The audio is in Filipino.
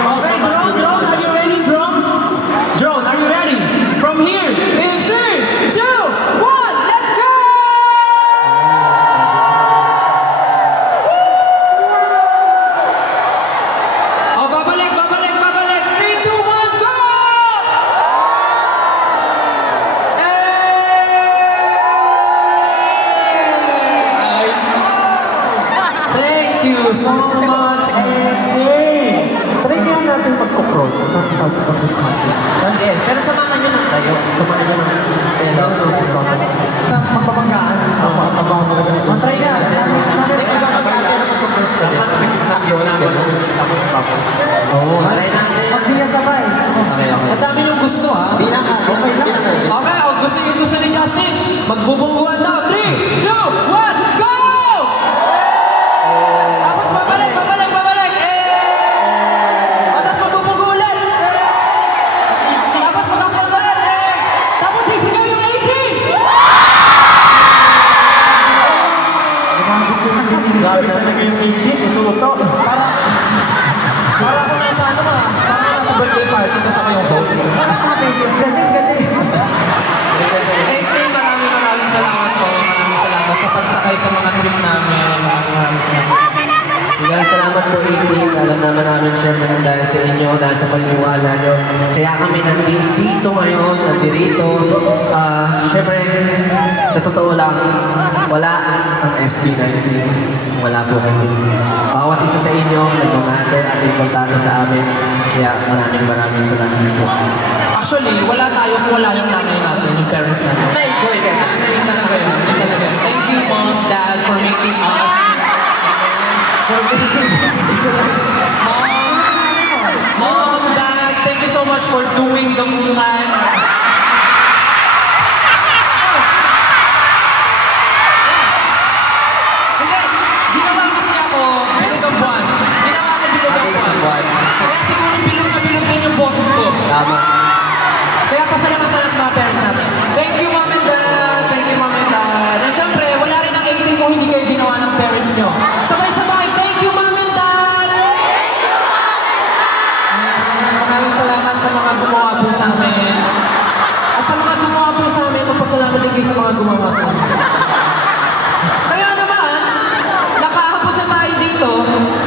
Okay, drone, are you ready, drone? Drone, are you ready? From here, in 3, 2, 1, let's go! Oh, babalik, babalik, babalik. 3, 2, 1, go! Thank you so much, Eddie. Try kaya natin magkocross. Hindi, pero samahan nyo lang tayo. Samahan nyo lang. Stand up. Magpapanggaan. Napakataba mo na ganito. Try na. Hindi ko dapat natin na mag-first ka. Dapat sa gitna yun. Tapos tapos. Oo. Try natin. Pag di sabay. Okay, okay. Ang dami nyung gusto, ha? Bilang ka. Okay lang. Okay, gusto ni Justin. Magbubungguan daw. 3, 2, 1, go! Tapos babalik, babalik, babalik. Tapos magbubunggu ulit. Tapos magkakross ulit. Tapos sisigaw yung 18. Grabe talaga yung 18. Ito. Para ko nasa ano ka. Para ko nasa birthday party kasama yung host. Galing. Maraming salamat po. Maraming salamat sa pagsakay sa mga trip namin. Maraming salamat. Kaya salamat po, Iti. Alam naman namin, syempre, dahil sa inyo, dahil sa paniniwala nyo. Kaya kami nandito ngayon, nandirito. Syempre, sa totoo lang, wala ang SB19. Wala po kami. Bawat isa sa inyo, nag-matter at importante sa amin. Kaya maraming salamat po. Actually, wala tayo kung wala yung nanay natin, yung parents natin. Ay, go ahead. Yun talaga yun. Yun talaga. Thank you, Mom, Dad, for making us. Mom, Dad, thank you so much for doing the Mulan. Hindi, ginawa kasi ako bilog ang buwan. Ginawa ko bilog ang buwan. Kaya siguro bilog na bilog din yung boses ko. Tama.